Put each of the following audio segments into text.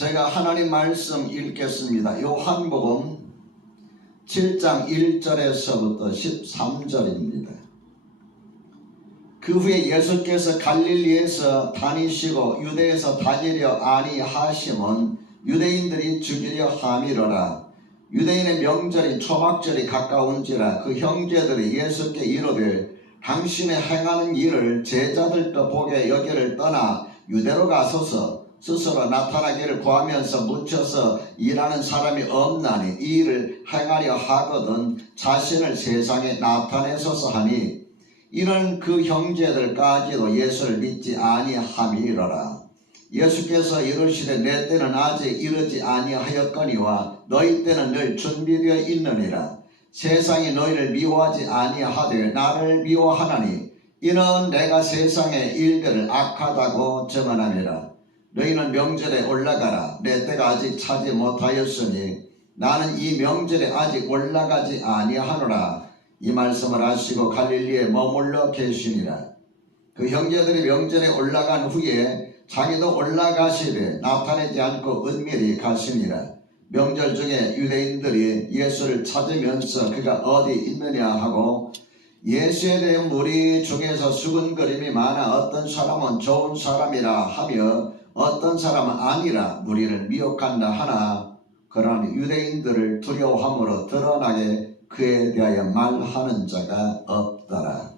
제가 하나님 말씀 읽겠습니다. 요한복음 7장 1절에서부터 13절입니다. 그 후에 예수께서 갈릴리에서 다니시고 유대에서 다니려 아니하심은 유대인들이 죽이려 함이로라. 유대인의 명절이 초막절이 가까운지라. 그 형제들이 예수께 이르되 당신의 행하는 일을 제자들도 보게 여기를 떠나 유대로 가소서. 스스로 나타나기를 구하면서 묻혀서 일하는 사람이 없나니 이 일을 행하려 하거든 자신을 세상에 나타내소서 하니, 이런 그 형제들까지도 예수를 믿지 아니함이로라. 예수께서 이르시되 내 때는 아직 이르지 아니하였거니와 너희 때는 늘 준비되어 있느니라. 세상이 너희를 미워하지 아니하되 나를 미워하나니 이는 내가 세상의 일들을 악하다고 증언함이라. 너희는 명절에 올라가라. 내 때가 아직 차지 못하였으니 나는 이 명절에 아직 올라가지 아니하노라. 이 말씀을 하시고 갈릴리에 머물러 계시니라. 그 형제들이 명절에 올라간 후에 자기도 올라가시되 나타내지 않고 은밀히 가시니라. 명절 중에 유대인들이 예수를 찾으면서 그가 어디 있느냐 하고 예수에 대해 무리 중에서 수군거림이 많아 어떤 사람은 좋은 사람이라 하며 어떤 사람은 아니라 무리를 미혹한다 하나, 그러나 유대인들을 두려워함으로 드러나게 그에 대하여 말하는 자가 없더라.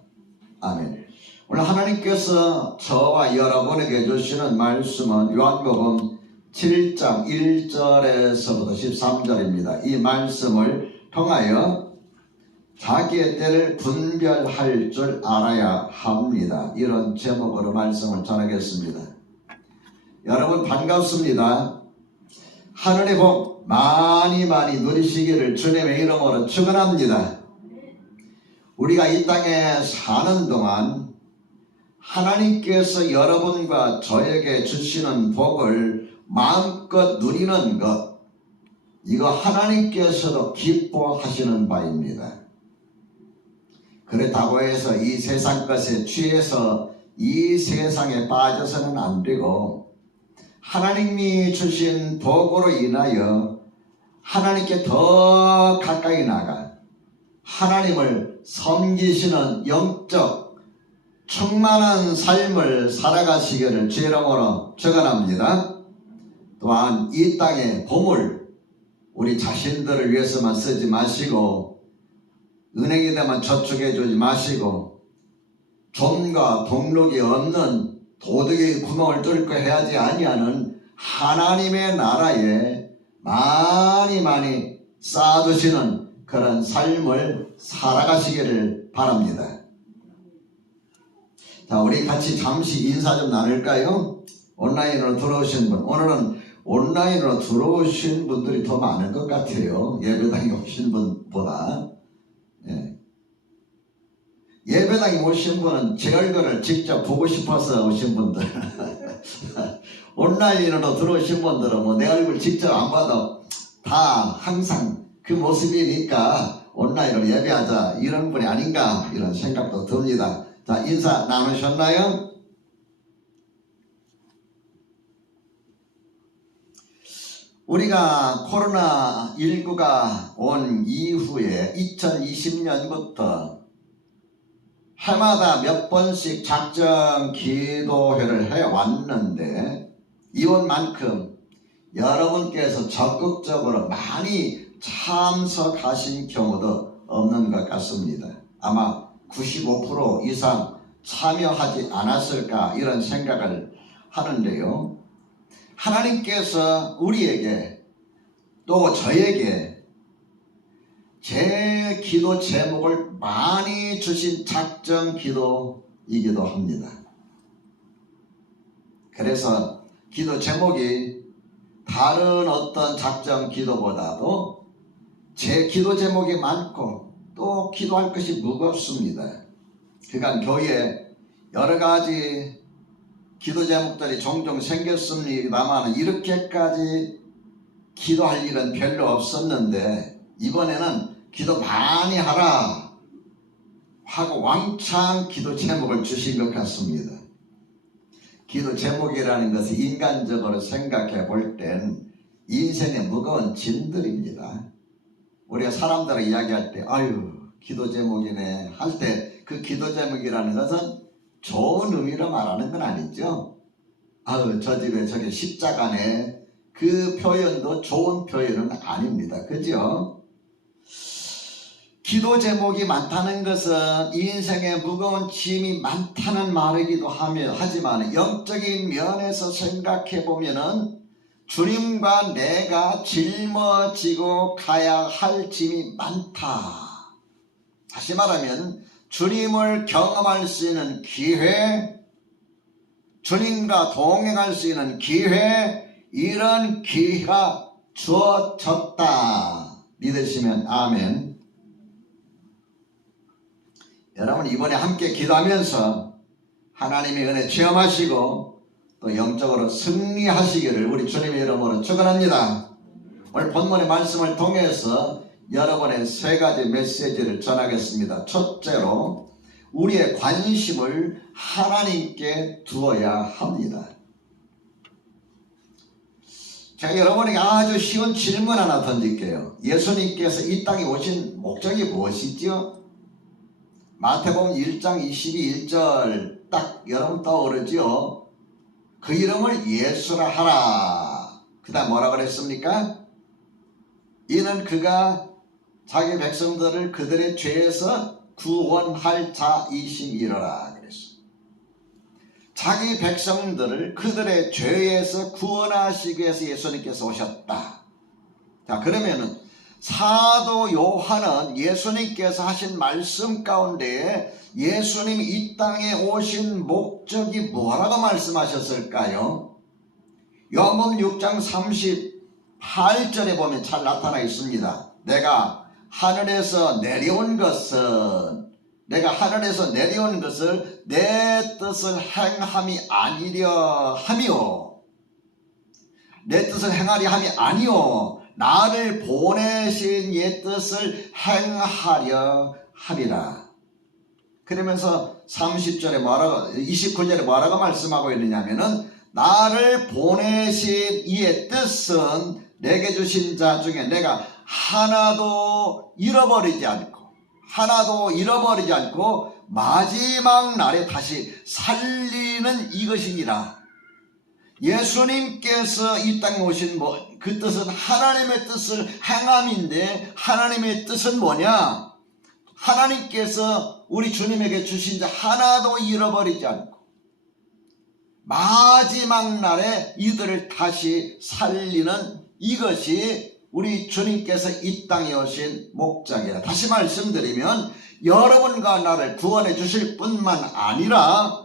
아멘. 오늘 하나님께서 저와 여러분에게 주시는 말씀은 요한복음 7장 1절에서부터 13절입니다. 이 말씀을 통하여 자기의 때를 분별할 줄 알아야 합니다. 이런 제목으로 말씀을 전하겠습니다. 여러분 반갑습니다. 하늘의 복 많이 누리시기를 주님의 이름으로 축원합니다. 우리가 이 땅에 사는 동안 하나님께서 여러분과 저에게 주시는 복을 마음껏 누리는 것, 이거 하나님께서도 기뻐하시는 바입니다. 그렇다고 해서 이 세상 것에 취해서 이 세상에 빠져서는 안 되고, 하나님이 주신 복으로 인하여 하나님께 더 가까이 나가 하나님을 섬기시는 영적 충만한 삶을 살아가시기를 주의 이름으로 축원합니다. 또한 이 땅의 보물, 우리 자신들을 위해서만 쓰지 마시고 은행에다만 저축해 주지 마시고 돈과 동력이 없는 도둑의 구멍을 뚫고 해야지 아니하는 하나님의 나라에 많이 쌓아두시는 그런 삶을 살아가시기를 바랍니다. 자, 우리 같이 잠시 인사 좀 나눌까요? 온라인으로 들어오신 분, 오늘은 온라인으로 들어오신 분들이 더 많은 것 같아요. 예배당에 오신 분보다. 예배당에 오신 분은 제 얼굴을 직접 보고 싶어서 오신 분들 온라인으로 들어오신 분들은 뭐 내 얼굴 직접 안 봐도 다 항상 그 모습이니까 온라인으로 예배하자 이런 분이 아닌가 이런 생각도 듭니다. 자, 인사 나누셨나요? 우리가 코로나19가 온 이후에 2020년부터 해마다 몇 번씩 작정 기도회를 해왔는데 이번만큼 여러분께서 적극적으로 많이 참석하신 경우도 없는 것 같습니다. 아마 95% 이상 참여하지 않았을까 이런 생각을 하는데요. 하나님께서 우리에게 또 저에게 제 기도 제목을 많이 주신 작정 기도이기도 합니다. 그래서 기도 제목이 다른 어떤 작정 기도보다도 제 기도 제목이 많고 또 기도할 것이 무겁습니다. 그간 교회에 여러 가지 기도 제목들이 종종 생겼습니다만 이렇게까지 기도할 일은 별로 없었는데 이번에는 기도 많이 하라 하고 왕창 기도 제목을 주신 것 같습니다. 기도 제목이라는 것을 인간적으로 생각해 볼 땐 인생의 무거운 짐들입니다. 우리가 사람들하고 이야기할 때 아유 기도 제목이네 할 때 그 기도 제목이라는 것은 좋은 의미로 말하는 건 아니죠. 아유 저 집에 저게 십자가네, 그 표현도 좋은 표현은 아닙니다. 그죠? 기도 제목이 많다는 것은 인생에 무거운 짐이 많다는 말이기도 하지만 영적인 면에서 생각해 보면은 주님과 내가 짊어지고 가야 할 짐이 많다. 다시 말하면 주님을 경험할 수 있는 기회, 주님과 동행할 수 있는 기회, 이런 기회가 주어졌다. 믿으시면 아멘. 여러분 이번에 함께 기도하면서 하나님의 은혜 체험하시고 또 영적으로 승리하시기를 우리 주님의 이름으로 축원합니다. 오늘 본문의 말씀을 통해서 여러분의 세 가지 메시지를 전하겠습니다. 첫째로 우리의 관심을 하나님께 두어야 합니다. 제가 여러분에게 아주 쉬운 질문 하나 던질게요. 예수님께서 이 땅에 오신 목적이 무엇이죠? 마태복음 1장 22절 딱 여러분 떠오르죠? 그 이름을 예수라 하라. 그 다음 뭐라 그랬습니까? 이는 그가 자기 백성들을 그들의 죄에서 구원할 자이심이로라 그랬어. 자기 백성들을 그들의 죄에서 구원하시기 위해서 예수님께서 오셨다. 자, 그러면은 사도 요한은 예수님께서 하신 말씀 가운데 예수님이 이 땅에 오신 목적이 뭐라고 말씀하셨을까요? 요한복음 6장 38절에 보면 잘 나타나 있습니다. 내가 하늘에서 내려온 것을 내 뜻을 행함이 아니려 함이요, 내 뜻을 행하려 함이 아니요 나를 보내신 예 뜻을 행하려 함이라. 그러면서 29절에 뭐라고 말씀하고 있느냐면은 나를 보내신 이의 뜻은 내게 주신 자 중에 내가 하나도 잃어버리지 않고 마지막 날에 다시 살리는 이것이니라. 예수님께서 이 땅에 오신 그 뜻은 하나님의 뜻을 행함인데, 하나님의 뜻은 뭐냐? 하나님께서 우리 주님에게 주신 자 하나도 잃어버리지 않고 마지막 날에 이들을 다시 살리는 이것이 우리 주님께서 이 땅에 오신 목적이라. 다시 말씀드리면 여러분과 나를 구원해 주실 뿐만 아니라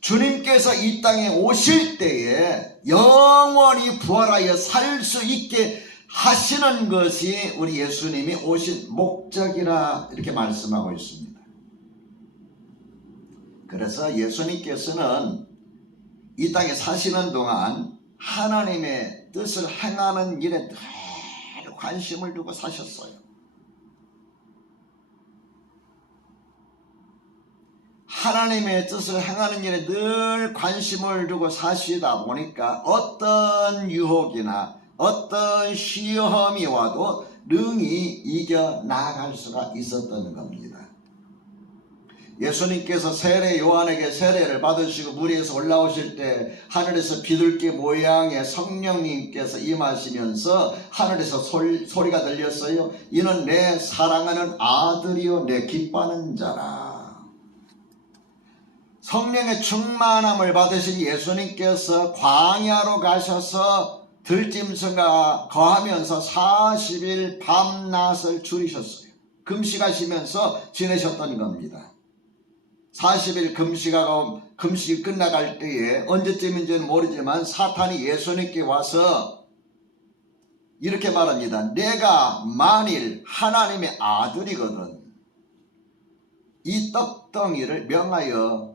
주님께서 이 땅에 오실 때에 영원히 부활하여 살 수 있게 하시는 것이 우리 예수님이 오신 목적이라 이렇게 말씀하고 있습니다. 그래서 예수님께서는 이 땅에 사시는 동안 하나님의 뜻을 행하는 일에 늘 관심을 두고 사셨어요. 하나님의 뜻을 행하는 일에 늘 관심을 두고 사시다 보니까 어떤 유혹이나 어떤 시험이 와도 능히 이겨나갈 수가 있었던 겁니다. 예수님께서 세례 요한에게 세례를 받으시고 물 위에서 올라오실 때 하늘에서 비둘기 모양의 성령님께서 임하시면서 하늘에서 소리가 들렸어요. 이는 내 사랑하는 아들이요 내 기뻐하는 자라. 성령의 충만함을 받으신 예수님께서 광야로 가셔서 들짐승과 거하면서 40일 밤낮을 줄이셨어요. 금식하시면서 지내셨던 겁니다. 40일 금식이 끝나갈 때에 언제쯤인지는 모르지만 사탄이 예수님께 와서 이렇게 말합니다. 내가 만일 하나님의 아들이거든 이 떡덩이를 명하여,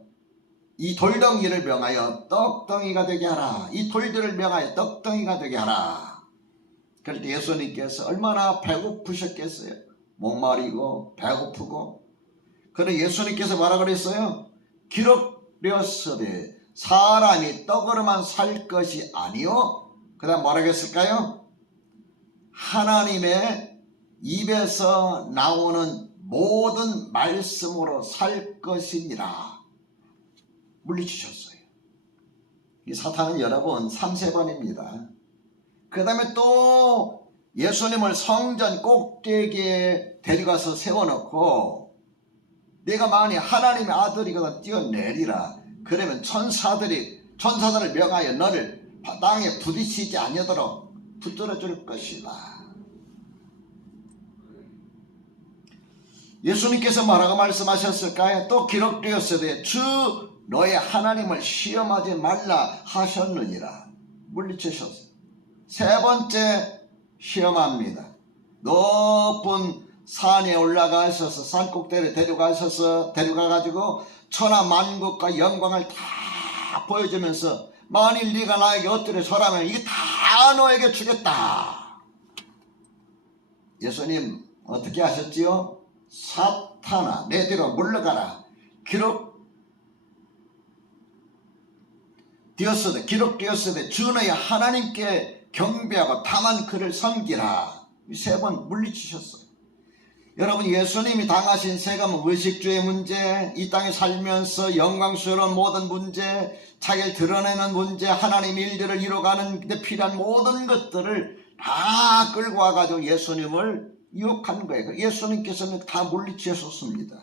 이 돌덩이를 명하여 떡덩이가 되게 하라. 이 돌들을 명하여 떡덩이가 되게 하라. 그럴 때 예수님께서 얼마나 배고프셨겠어요. 목마르고 배고프고. 그런데 예수님께서 뭐라 그랬어요? 기록되었으되 사람이 떡으로만 살 것이 아니요. 그 다음 뭐라고 했을까요? 하나님의 입에서 나오는 모든 말씀으로 살 것이니라 물리치셨어요. 이 사탄은 여러분 3세번입니다. 그 다음에 또 예수님을 성전 꼭대기에 데려가서 세워놓고 내가 만일 하나님의 아들이거든 뛰어내리라. 그러면 천사들을 명하여 너를 땅에 부딪히지 아니하도록 붙들어 줄 것이다. 예수님께서 뭐라고 말씀하셨을까요? 또 기록되었으되 주 너의 하나님을 시험하지 말라 하셨느니라. 물리치셨어요. 세 번째 시험합니다. 높은 산에 올라가셔서 산꼭대기에 데려가가지고 천하만국과 영광을 다 보여주면서 만일 네가 나에게 엎드려 절하면 이게 다 너에게 주겠다. 예수님 어떻게 하셨지요? 사탄아 내 뒤로 물러가라. 기록되었으되 주 너의 하나님께 경배하고 다만 그를 섬기라. 세 번 물리치셨어요. 여러분 예수님이 당하신 세 가지 의식주의 문제, 이 땅에 살면서 영광스러운 모든 문제, 자기를 드러내는 문제, 하나님 일들을 이뤄가는 데 필요한 모든 것들을 다 끌고 와가지고 예수님을 유혹한 거예요. 예수님께서는 다 물리치셨습니다.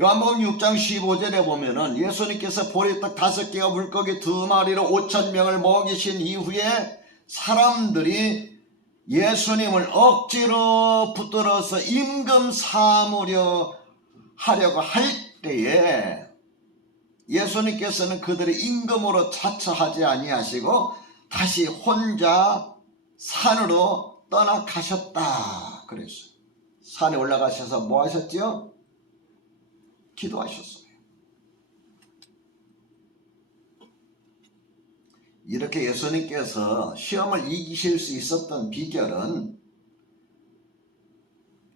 요한복음 6장 15절에 보면은 예수님께서 보리떡 5개와 물고기 2마리로 5,000명을 먹이신 이후에 사람들이 예수님을 억지로 붙들어서 임금 삼으려 하려고 할 때에 예수님께서는 그들의 임금으로 차처하지 아니하시고 다시 혼자 산으로 떠나가셨다 그랬어요. 산에 올라가셔서 뭐 하셨지요? 기도하셨어요. 이렇게 예수님께서 시험을 이기실 수 있었던 비결은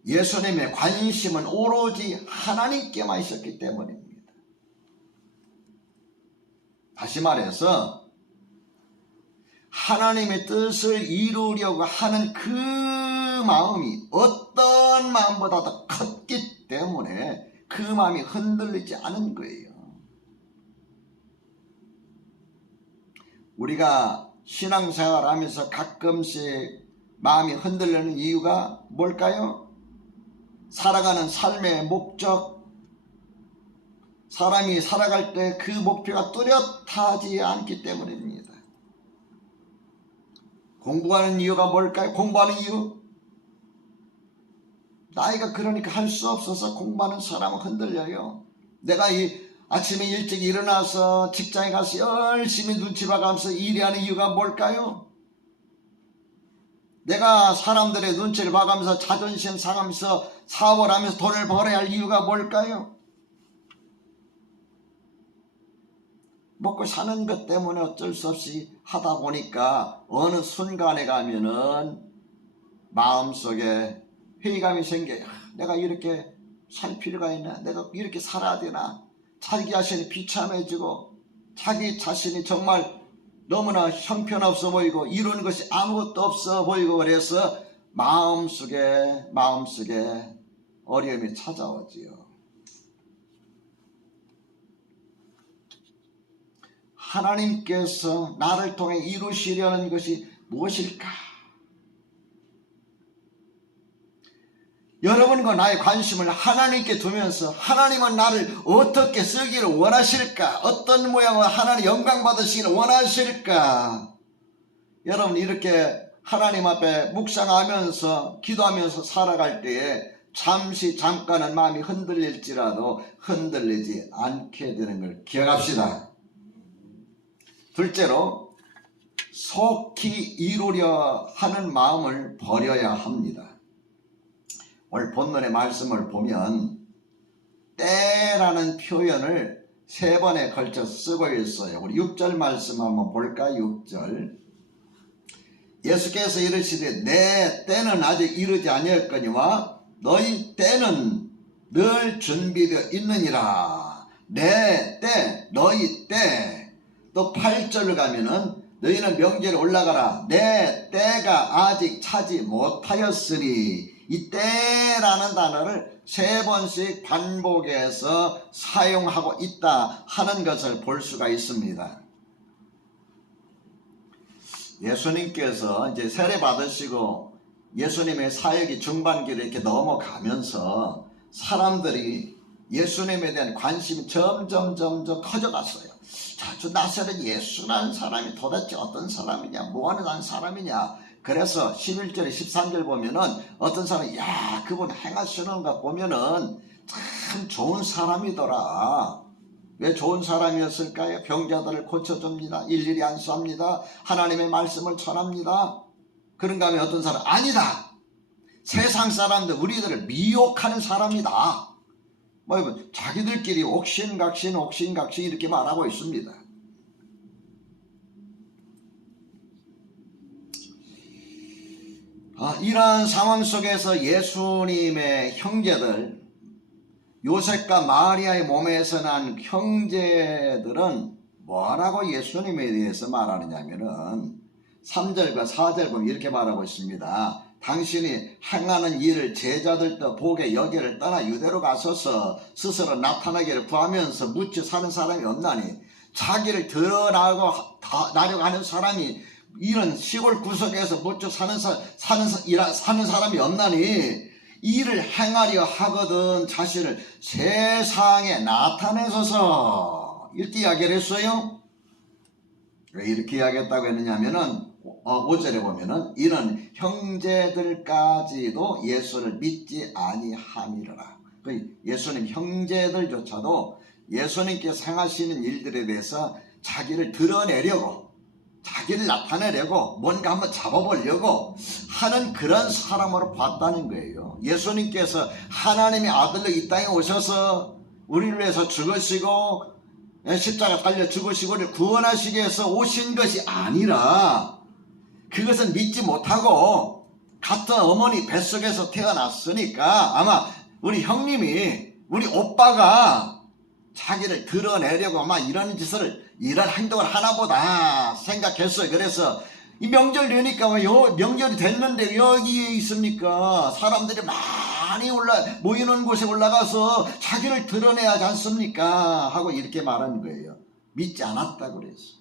예수님의 관심은 오로지 하나님께만 있었기 때문입니다. 다시 말해서 하나님의 뜻을 이루려고 하는 그 마음이 어떤 마음보다 더 컸기 때문에 그 마음이 흔들리지 않은 거예요. 우리가 신앙생활 하면서 가끔씩 마음이 흔들리는 이유가 뭘까요? 살아가는 삶의 목적, 사람이 살아갈 때 그 목표가 뚜렷하지 않기 때문입니다. 공부하는 이유가 뭘까요? 공부하는 이유? 나이가 그러니까 할 수 없어서 공부하는 사람은 흔들려요. 내가 아침에 일찍 일어나서 직장에 가서 열심히 눈치 봐가면서 일하는 이유가 뭘까요? 내가 사람들의 눈치를 봐가면서 자존심 상하면서 사업을 하면서 돈을 벌어야 할 이유가 뭘까요? 먹고 사는 것 때문에 어쩔 수 없이 하다 보니까 어느 순간에 가면은 마음속에 회의감이 생겨요. 내가 이렇게 살 필요가 있나? 내가 이렇게 살아야 되나? 자기 자신이 비참해지고 자기 자신이 정말 너무나 형편없어 보이고 이루는 것이 아무것도 없어 보이고 그래서 마음속에 어려움이 찾아오지요. 하나님께서 나를 통해 이루시려는 것이 무엇일까? 여러분과 나의 관심을 하나님께 두면서 하나님은 나를 어떻게 쓰기를 원하실까? 어떤 모양으로 하나님 영광 받으시기를 원하실까? 여러분 이렇게 하나님 앞에 묵상하면서 기도하면서 살아갈 때에 잠깐은 마음이 흔들릴지라도 흔들리지 않게 되는 걸 기억합시다. 둘째로 속히 이루려 하는 마음을 버려야 합니다. 오늘 본문의 말씀을 보면 때라는 표현을 3번에 걸쳐 쓰고 있어요. 우리 6절 말씀 한번 볼까요? 6절 예수께서 이르시되 내 때는 아직 이르지 아니었거니와 너희 때는 늘 준비되어 있느니라. 내 때, 너희 때 또 8절로 가면은 너희는 명절에 올라가라. 내 때가 아직 차지 못하였으니, 이 때라는 단어를 3번씩 반복해서 사용하고 있다 하는 것을 볼 수가 있습니다. 예수님께서 이제 세례 받으시고 예수님의 사역이 중반기로 이렇게 넘어가면서 사람들이 예수님에 대한 관심이 점점 커져갔어요. 자, 저 나사렛 예수라는 사람이 도대체 어떤 사람이냐, 뭐하는 사람이냐. 그래서 11절에 13절 보면은 어떤 사람이, 야, 그분 행하시는 거 보면은 참 좋은 사람이더라. 왜 좋은 사람이었을까요? 병자들을 고쳐줍니다. 일일이 안수합니다. 하나님의 말씀을 전합니다. 그런가 하면 어떤 사람, 아니다, 세상 사람들 우리들을 미혹하는 사람이다. 뭐 자기들끼리 옥신각신 이렇게 말하고 있습니다. 이러한 상황 속에서 예수님의 형제들, 요셉과 마리아의 몸에서 난 형제들은 뭐라고 예수님에 대해서 말하느냐면은 3절과 4절 보면 이렇게 말하고 있습니다. 당신이 행하는 일을 제자들도 보게 여기를 떠나 유대로 가소서. 스스로 나타나기를 구하면서 묻혀 사는 사람이 없나니, 자기를 드러나려고 하는 사람이 이런 시골 구석에서 묻혀 사는 사람이 없나니, 일을 행하려 하거든 자신을 세상에 나타내소서. 이렇게 이야기를 했어요. 왜 이렇게 이야기했다고 했느냐면은 5절에 보면은 이는 형제들까지도 예수를 믿지 아니함이로라. 예수님 형제들조차도 예수님께서 행하시는 일들에 대해서 자기를 드러내려고, 자기를 나타내려고, 뭔가 한번 잡아보려고 하는 그런 사람으로 봤다는 거예요. 예수님께서 하나님의 아들로 이 땅에 오셔서 우리를 위해서 죽으시고 십자가 달려 죽으시고 우리를 구원하시기 위해서 오신 것이 아니라, 그것은 믿지 못하고 같은 어머니 뱃속에서 태어났으니까 아마 우리 형님이, 우리 오빠가 자기를 드러내려고 아마 이런 행동을 하나보다 생각했어요. 그래서 이 명절 되니까 명절이 됐는데 여기에 있습니까? 사람들이 많이 모이는 곳에 올라가서 자기를 드러내야 하지 않습니까? 하고 이렇게 말하는 거예요. 믿지 않았다고 그랬어요.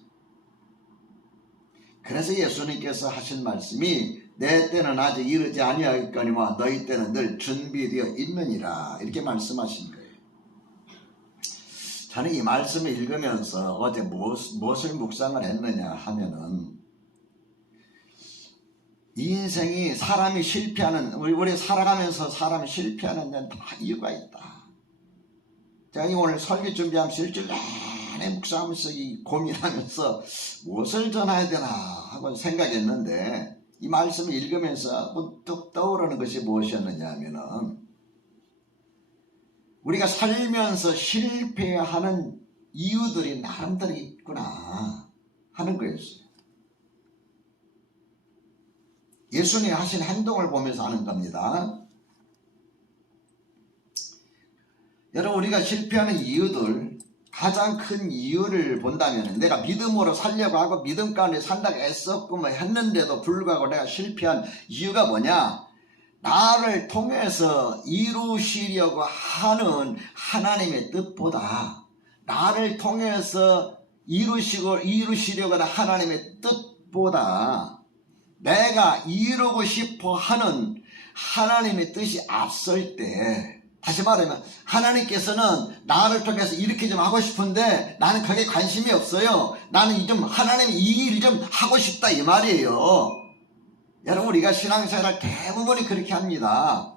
그래서 예수님께서 하신 말씀이 내 때는 아직 이르지 아니하였거니와 너희 때는 늘 준비되어 있느니라, 이렇게 말씀하신 거예요. 저는 이 말씀을 읽으면서 어제 무엇을 묵상을 했느냐 하면은, 이 인생이 사람이 실패하는, 우리 살아가면서 사람이 실패하는 데는 다 이유가 있다. 제가 오늘 설교 준비하면서 일주일 내내 묵상하면서 고민하면서 무엇을 전해야 되나 하고 생각했는데, 이 말씀을 읽으면서 문득 떠오르는 것이 무엇이었느냐 하면은, 우리가 살면서 실패하는 이유들이 나름대로 있구나 하는 거였어요. 예수님이 하신 행동을 보면서 하는 겁니다. 여러분, 우리가 실패하는 이유들, 가장 큰 이유를 본다면, 내가 믿음으로 살려고 하고 믿음 가운데 산다고 애썼고 했는데도 불구하고 내가 실패한 이유가 뭐냐? 나를 통해서 이루시려고 하는 하나님의 뜻보다, 나를 통해서 이루시려고 하는 하나님의 뜻보다 내가 이루고 싶어 하는 하나님의 뜻이 앞설 때, 다시 말하면 하나님께서는 나를 통해서 이렇게 좀 하고 싶은데 나는 거기에 관심이 없어요. 나는 좀 하나님 이 일 좀 하고 싶다, 이 말이에요. 여러분, 우리가 신앙생활 대부분이 그렇게 합니다.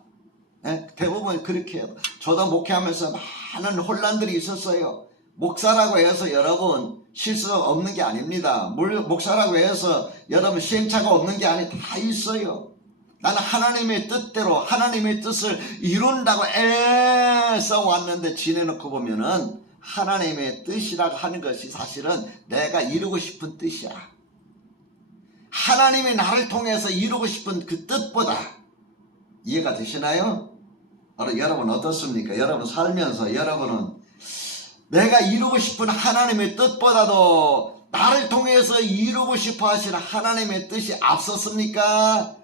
네? 대부분 그렇게 해요. 저도 목회하면서 많은 혼란들이 있었어요. 목사라고 해서 여러분 실수가 없는 게 아닙니다. 목사라고 해서 여러분 시행착오가 없는 게 아니, 다 있어요. 나는 하나님의 뜻대로 하나님의 뜻을 이룬다고 애써 왔는데 지내놓고 보면은 하나님의 뜻이라고 하는 것이 사실은 내가 이루고 싶은 뜻이야. 하나님이 나를 통해서 이루고 싶은 그 뜻보다, 이해가 되시나요? 여러분 어떻습니까? 여러분 살면서 여러분은 내가 이루고 싶은 하나님의 뜻보다도 나를 통해서 이루고 싶어 하시는 하나님의 뜻이 앞섰습니까?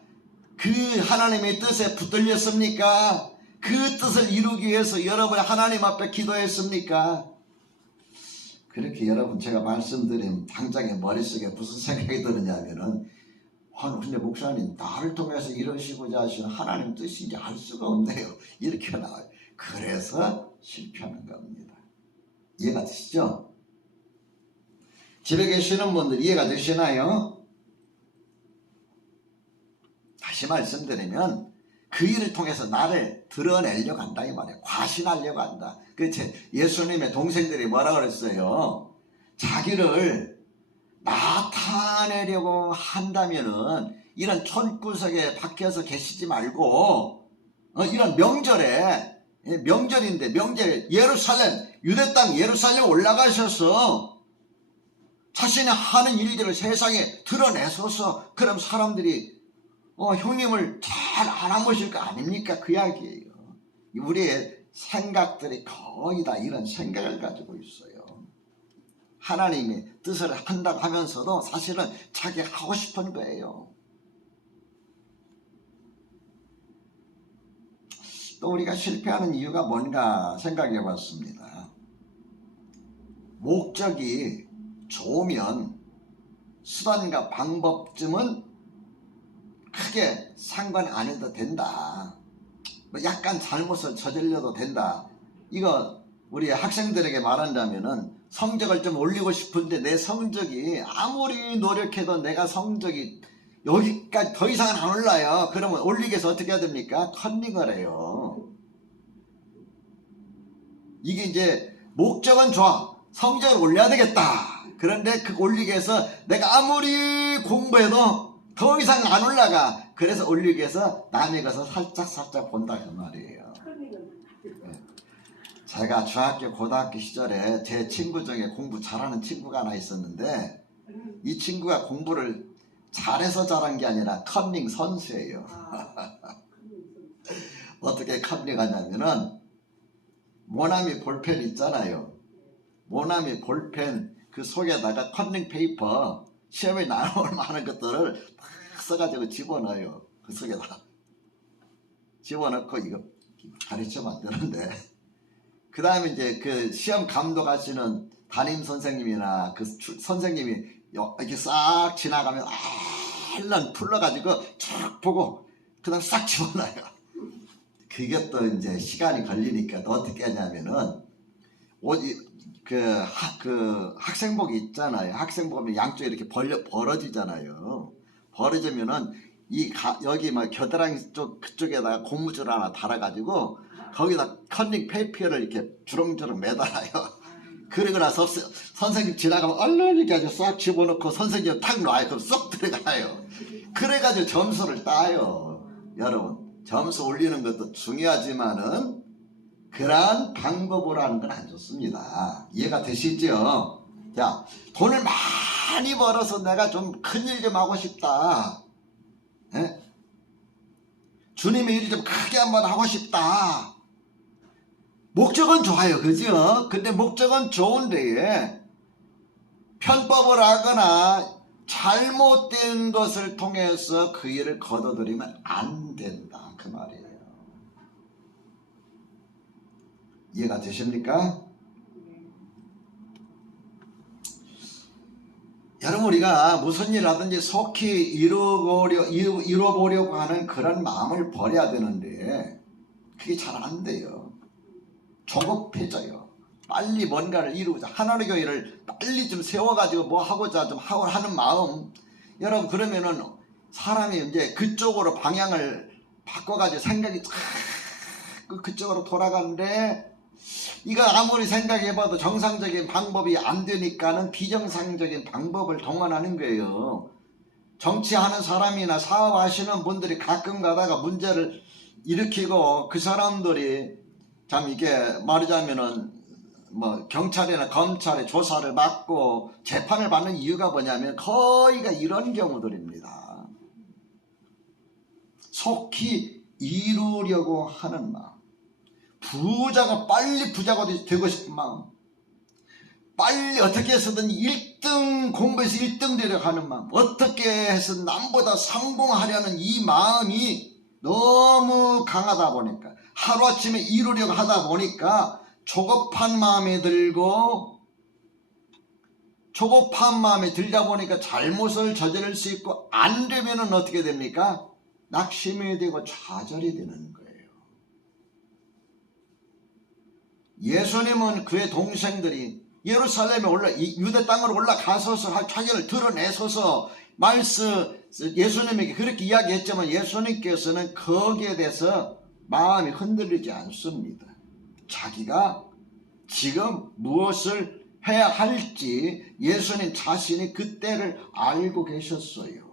그 하나님의 뜻에 붙들렸습니까? 그 뜻을 이루기 위해서 여러분이 하나님 앞에 기도했습니까? 그렇게 여러분 제가 말씀드린 당장에 머릿속에 무슨 생각이 드느냐면은 근데 목사님 나를 통해서 이루시고자 하시는 하나님 뜻인지 알 수가 없네요. 이렇게 나와요. 그래서 실패하는 겁니다. 이해가 되시죠? 집에 계시는 분들 이해가 되시나요? 다시 말씀드리면 그 일을 통해서 나를 드러내려고 한다 이 말이에요. 과신하려고 한다. 그렇지? 예수님의 동생들이 뭐라 그랬어요? 자기를 나타내려고 한다면은 이런 촌구석에 박혀서 계시지 말고 이런 명절인데 명절 예루살렘 유대 땅 예루살렘 올라가셔서 자신이 하는 일들을 세상에 드러내소서. 그럼 사람들이 형님을 잘 알아보실 거 아닙니까? 그 이야기예요. 우리의 생각들이 거의 다 이런 생각을 가지고 있어요. 하나님의 뜻을 한다고 하면서도 사실은 자기가 하고 싶은 거예요. 또 우리가 실패하는 이유가 뭔가 생각해 봤습니다. 목적이 좋으면 수단과 방법쯤은 크게 상관 안 해도 된다. 약간 잘못을 저질러도 된다. 이거 우리 학생들에게 말한다면은 성적을 좀 올리고 싶은데 내 성적이 아무리 노력해도 내가 성적이 여기까지 더 이상은 안 올라요. 그러면 올리기 위해서 어떻게 해야 됩니까? 컨닝을 해요. 이게 이제 목적은 좋아. 성적을 올려야 되겠다. 그런데 그 올리기 위해서 내가 아무리 공부해도 더 이상 안 올라가. 그래서 올리기 위해서 남의 것을 살짝 본다 그 말이에요. 제가 중학교 고등학교 시절에 제 친구 중에 공부 잘하는 친구가 하나 있었는데 이 친구가 공부를 잘해서 잘한 게 아니라 컨닝 선수예요. 어떻게 컨닝하냐면은 모나미 볼펜 있잖아요. 모나미 볼펜 그 속에다가 컨닝 페이퍼 시험에 나올 만한 것들을 딱 써가지고 집어넣어요. 그 속에다가 집어넣고 이거 가르치면 안 되는데 그 다음에 이제 그 시험 감독하시는 담임 선생님이나 그 선생님이 이렇게 싹 지나가면 알랑 풀러가지고 쫙 보고 그 다음 싹 집어넣어요. 그게 또 이제 시간이 걸리니까 또 어떻게 하냐면은 그 학생복이 있잖아요. 학생복이 양쪽에 이렇게 벌어지잖아요. 벌어지면은 여기 막 겨드랑이 쪽 그쪽에다가 고무줄 하나 달아가지고 거기다 컨닝 페이퍼를 이렇게 주렁주렁 매달아요. 그러고 나서 선생님 지나가면 얼른 이렇게 아주 싹 집어넣고 선생님 탁 놔요. 그럼 쏙 들어가요. 그래가지고 점수를 따요. 여러분 점수 올리는 것도 중요하지만은 그러한 방법으로 하는 건 안 좋습니다. 이해가 되시죠? 자, 돈을 많이 벌어서 내가 좀 큰일 좀 하고 싶다. 예? 주님의 일이 좀 크게 한번 하고 싶다. 목적은 좋아요. 그죠? 근데 목적은 좋은데 편법을 하거나 잘못된 것을 통해서 그 일을 거둬들이면 안 된다. 그 말이에요. 이해가 되십니까? 여러분 우리가 무슨 일 하든지 속히 이루어보려고 하는 그런 마음을 버려야 되는데 그게 잘 안 돼요. 조급해져요. 빨리 뭔가를 이루고자 하나님의 교회를 빨리 좀 세워가지고 뭐 하고자 좀 하는 마음. 여러분 그러면은 사람이 이제 그쪽으로 방향을 바꿔가지고 생각이 그쪽으로 돌아가는데 이거 아무리 생각해봐도 정상적인 방법이 안 되니까는 비정상적인 방법을 동원하는 거예요. 정치하는 사람이나 사업하시는 분들이 가끔 가다가 문제를 일으키고 그 사람들이 참 이게 말하자면은 뭐 경찰이나 검찰의 조사를 받고 재판을 받는 이유가 뭐냐면 거의가 이런 경우들입니다. 속히 이루려고 하는 마음. 빨리 부자가 되고 싶은 마음. 빨리 어떻게 해서든 1등 공부해서 1등 되려고 하는 마음, 어떻게 해서 남보다 성공하려는 이 마음이 너무 강하다 보니까, 하루아침에 이루려고 하다 보니까 조급한 마음이 들고, 조급한 마음이 들다 보니까 잘못을 저지를 수 있고, 안 되면은 어떻게 됩니까? 낙심이 되고 좌절이 되는 거예요. 예수님은 그의 동생들이 예루살렘에 유대 땅으로 올라가서서 자기를 드러내서서 예수님에게 그렇게 이야기했지만, 예수님께서는 거기에 대해서 마음이 흔들리지 않습니다. 자기가 지금 무엇을 해야 할지 예수님 자신이 그때를 알고 계셨어요.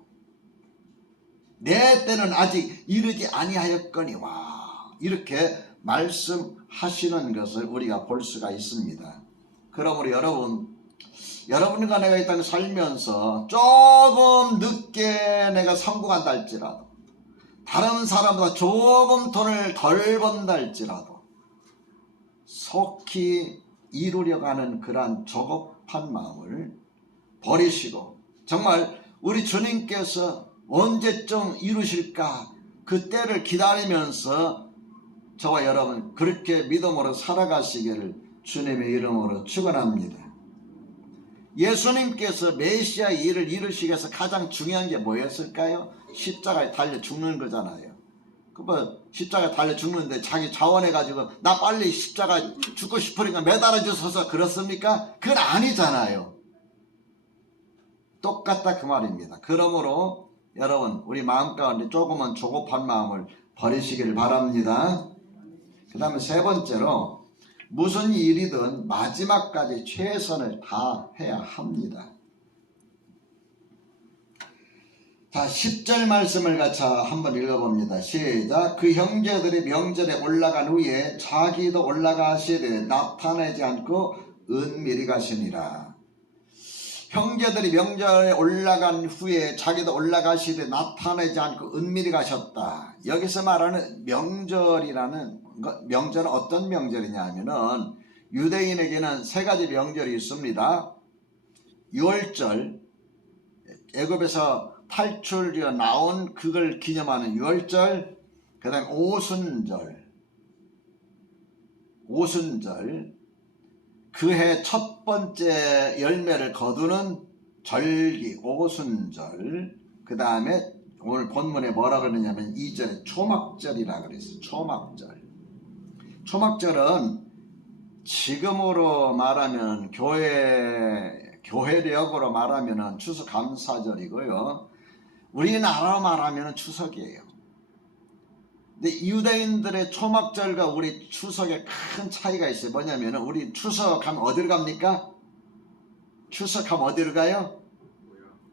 내 때는 아직 이르지 아니하였거니와, 이렇게 말씀하시는 것을 우리가 볼 수가 있습니다. 그러므로 여러분과 내가 이 땅에 살면서 조금 늦게 내가 성공한다 할지라도, 다른 사람보다 조금 돈을 덜 번다 할지라도 속히 이루려고 하는 그러한 조급한 마음을 버리시고, 정말 우리 주님께서 언제쯤 이루실까 그 때를 기다리면서 저와 여러분 그렇게 믿음으로 살아가시기를 주님의 이름으로 축원합니다. 예수님께서 메시아의 일을 이루시기 위해서 가장 중요한 게 뭐였을까요? 십자가에 달려 죽는 거잖아요. 십자가에 달려 죽는데 자기 자원해가지고 나 빨리 십자가 죽고 싶으니까 매달아 주셔서 그렇습니까? 그건 아니잖아요. 똑같다 그 말입니다. 그러므로 여러분 우리 마음 가운데 조금은 조급한 마음을 버리시길 바랍니다. 그 다음에 세 번째로, 무슨 일이든 마지막까지 최선을 다해야 합니다. 자, 10절 말씀을 같이 한번 읽어봅니다. 시작. 그 형제들이 명절에 올라간 후에 자기도 올라가시되 나타내지 않고 은밀히 가시니라. 형제들이 명절에 올라간 후에 자기도 올라가시되 나타내지 않고 은밀히 가셨다. 여기서 말하는 명절이라는 명절은 어떤 명절이냐 하면은, 유대인에게는 세 가지 명절이 있습니다. 유월절, 애굽에서 탈출되어 나온 그걸 기념하는 유월절, 그 다음에 오순절, 그해 첫 번째 열매를 거두는 절기 오순절, 그 다음에 오늘 본문에 뭐라 그러냐면 2절에 초막절이라 그랬어요. 초막절은 지금으로 말하면 교회력으로 말하면 추수감사절이고요. 우리나라로 말하면 추석이에요. 근데 유대인들의 초막절과 우리 추석에 큰 차이가 있어요. 뭐냐면 우리 추석하면 어디로 갑니까? 추석하면 어디로 가요?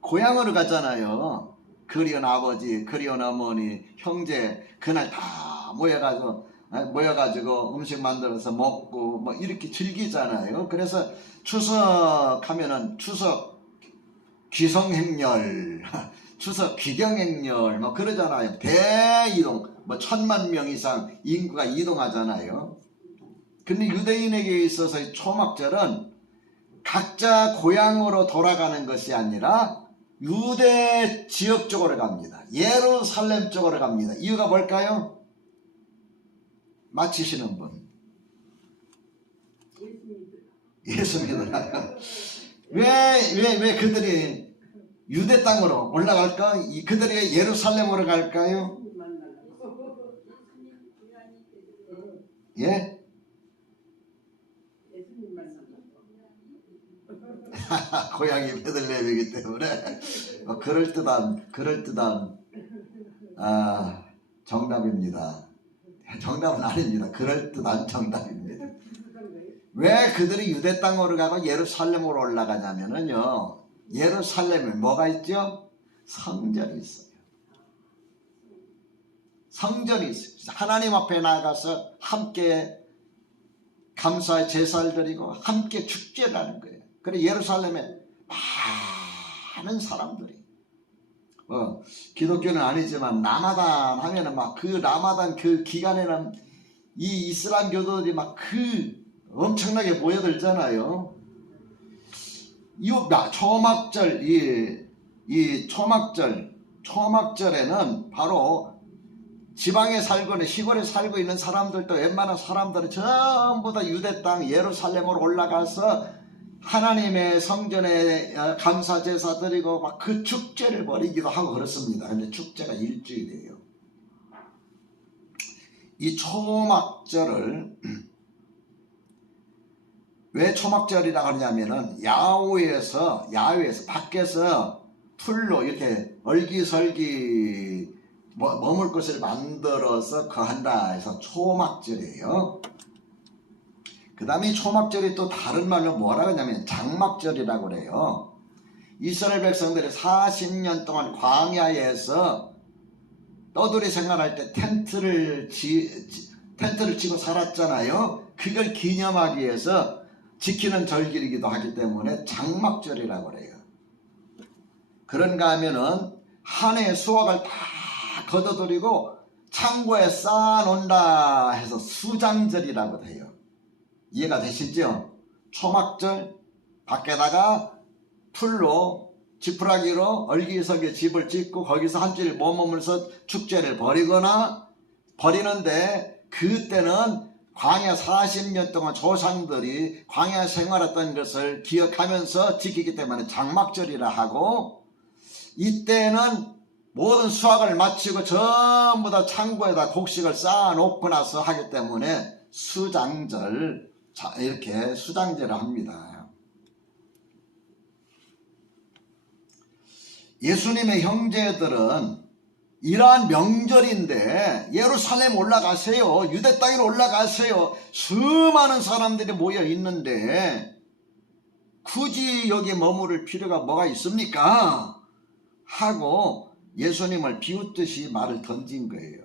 고향으로 가잖아요. 그리운 아버지, 그리운 어머니, 형제 그날 다 모여가지고 음식 만들어서 먹고 뭐 이렇게 즐기잖아요. 그래서 추석하면은 추석 귀성행렬, 추석 귀경행렬 뭐 그러잖아요. 대이동, 뭐 1000만 이상 인구가 이동하잖아요. 근데 유대인에게 있어서 초막절은 각자 고향으로 돌아가는 것이 아니라 유대 지역 쪽으로 갑니다. 예루살렘 쪽으로 갑니다. 이유가 뭘까요? 맞히시는 분. 예수 믿으라. 왜 그들이 유대 땅으로 올라갈까? 그들이 예루살렘으로 갈까요? 예? 고향이 베들레헴이기 때문에 그럴듯한 정답입니다. 정답은 아닙니다. 그럴듯한 정답입니다. 왜 그들이 유대 땅으로 가고 예루살렘으로 올라가냐면요, 예루살렘에 뭐가 있죠? 성전이 있어요. 성전이 있어요. 하나님 앞에 나가서 함께 감사의 제사를 드리고 함께 축제를 하는 거예요. 그래 예루살렘에 많은 사람들이 기독교는 아니지만 라마단 하면은 막 그 라마단 그 기간에는 이 이슬람 교도들이 막 엄청나게 모여들잖아요. 초막절, 이 초막절에는 바로 지방에 살고 있는, 시골에 살고 있는 사람들도 웬만한 사람들은 전부 다 유대 땅 예루살렘으로 올라가서 하나님의 성전에 감사제사 드리고 막 그 축제를 벌이기도 하고 그렇습니다. 근데 축제가 일주일이에요. 이 초막절을 왜 초막절이라고 하냐면은 야외에서 밖에서 풀로 이렇게 얼기설기 머물 곳을 만들어서 거한다 해서 초막절이에요. 그 다음에 초막절이 또 다른 말로 뭐라고 하냐면 장막절이라고 그래요. 이스라엘 백성들이 40년 동안 광야에서 떠돌이 생활할 때 텐트를 치고 살았잖아요. 그걸 기념하기 위해서 지키는 절기이기도 하기 때문에 장막절이라고 그래요. 그런가 하면은 한 해의 수확을 다 걷어들이고 창고에 쌓아놓는다 해서 수장절이라고 해요. 이해가 되시죠? 초막절, 밖에다가 풀로 지푸라기로 얼기설기 집을 짓고 거기서 한 주일 머물면서 축제를 벌이는데 그때는 광야 40년 동안 조상들이 광야 생활했던 것을 기억하면서 지키기 때문에 장막절이라 하고, 이때는 모든 수확을 마치고 전부 다 창고에다 곡식을 쌓아놓고 나서 하기 때문에 수장절, 이렇게 수장절을 합니다. 예수님의 형제들은 이러한 명절인데 예루살렘 올라가세요, 유대 땅으로 올라가세요, 수많은 사람들이 모여 있는데 굳이 여기 머무를 필요가 뭐가 있습니까? 하고 예수님을 비웃듯이 말을 던진 거예요.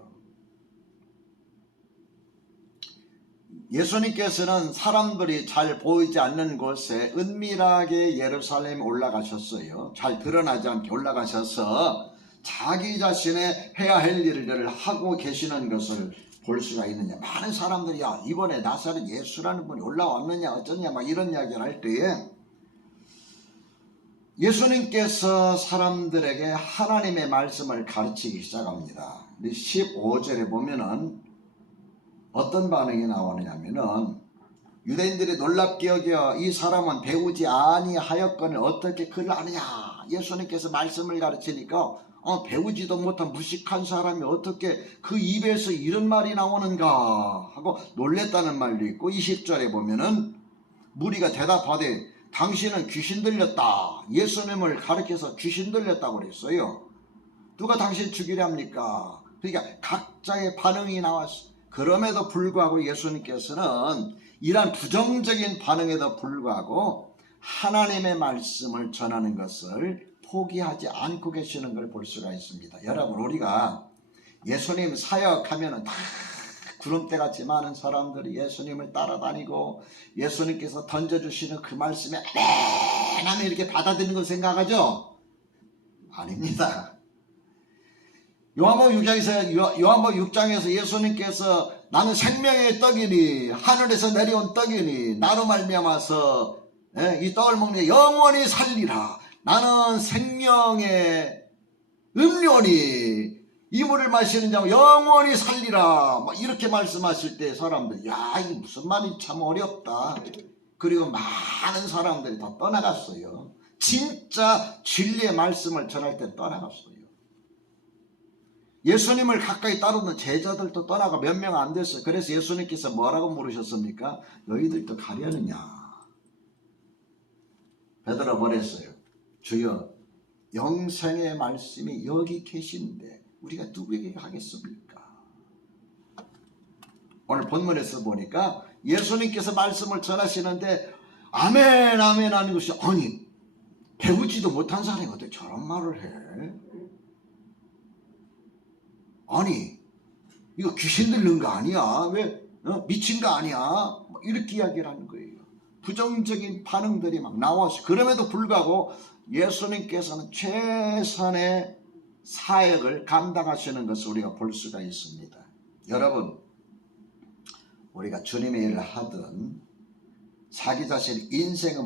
예수님께서는 사람들이 잘 보이지 않는 곳에 은밀하게 예루살렘에 올라가셨어요. 잘 드러나지 않게 올라가셔서 자기 자신의 해야 할 일을 하고 계시는 것을 볼 수가 있느냐. 많은 사람들이 야, 이번에 나사렛 예수라는 분이 올라왔느냐 어쩌냐 막 이런 이야기를 할 때에 예수님께서 사람들에게 하나님의 말씀을 가르치기 시작합니다. 15절에 보면은 어떤 반응이 나오느냐면은 유대인들이 놀랍게 여겨 이 사람은 배우지 아니하였거늘 어떻게 그를 아느냐. 예수님께서 말씀을 가르치니까 배우지도 못한 무식한 사람이 어떻게 그 입에서 이런 말이 나오는가 하고 놀랬다는 말도 있고, 20절에 보면은 무리가 대답하되 당신은 귀신 들렸다. 예수님을 가르쳐서 귀신 들렸다고 그랬어요. 누가 당신 죽이려 합니까? 그러니까 각자의 반응이 나왔어요. 그럼에도 불구하고 예수님께서는 이러한 부정적인 반응에도 불구하고 하나님의 말씀을 전하는 것을 포기하지 않고 계시는 걸 볼 수가 있습니다. 여러분, 우리가 예수님 사역하면은 다 구름대같이 많은 사람들이 예수님을 따라다니고 예수님께서 던져주시는 그 말씀에 아멘 이렇게 받아들이는 걸 생각하죠? 아닙니다. 요한복음 6장에서 예수님께서 나는 생명의 떡이니 하늘에서 내려온 떡이니 나로 말미암아서 이 떡을 먹는 영원히 살리라. 나는 생명의 음료니 이 물을 마시는 자는 영원히 살리라. 막 이렇게 말씀하실 때 사람들 야, 이게 무슨 말이 참 어렵다. 그리고 많은 사람들이 다 떠나갔어요. 진짜 진리의 말씀을 전할 때 떠나갔어요. 예수님을 가까이 따르는 제자들도 떠나가 몇 명 안 됐어요. 그래서 예수님께서 뭐라고 물으셨습니까? 너희들도 가려느냐? 베드로 뭐랬어요? 주여, 영생의 말씀이 여기 계신데 우리가 누구에게 가겠습니까? 오늘 본문에서 보니까 예수님께서 말씀을 전하시는데 아멘 아멘 하는 것이, 아니 배우지도 못한 사람이 어떻게 저런 말을 해? 아니 이거 귀신 들린 거 아니야? 왜 미친 거 아니야? 이렇게 이야기를 하는 거예요. 부정적인 반응들이 막 나와서, 그럼에도 불구하고 예수님께서는 최선의 사역을 감당하시는 것을 우리가 볼 수가 있습니다. 여러분, 우리가 주님의 일을 하든 자기 자신의 인생의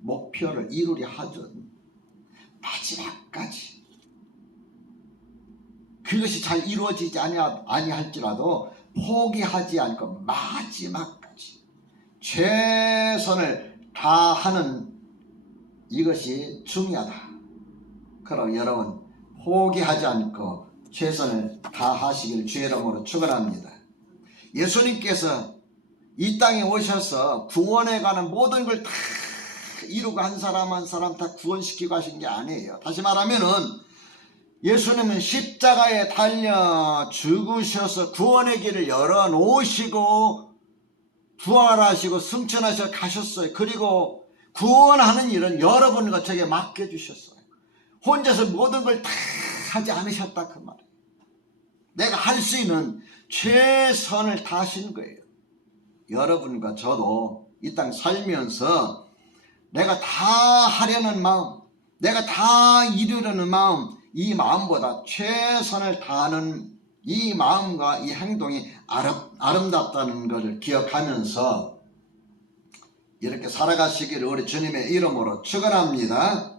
목표를 이루려 하든 마지막까지 그것이 잘 이루어지지 아니할지라도 포기하지 않고 마지막까지 최선을 다하는 이것이 중요하다. 그럼 여러분 포기하지 않고 최선을 다하시길 주의 이름으로 축원합니다. 예수님께서 이 땅에 오셔서 구원에 관한 모든 걸 다 이루고 한 사람 한 사람 다 구원시키고 하신 게 아니에요. 다시 말하면은 예수님은 십자가에 달려 죽으셔서 구원의 길을 열어놓으시고 부활하시고 승천하셔 가셨어요. 그리고 구원하는 일은 여러분과 저에게 맡겨주셨어요. 혼자서 모든 걸 다 하지 않으셨다 그 말이에요. 내가 할 수 있는 최선을 다하신 거예요. 여러분과 저도 이 땅 살면서 내가 다 하려는 마음, 내가 다 이루려는 마음, 이 마음보다 최선을 다하는 이 마음과 이 행동이 아름답다는 것을 기억하면서 이렇게 살아가시기를 우리 주님의 이름으로 축원합니다.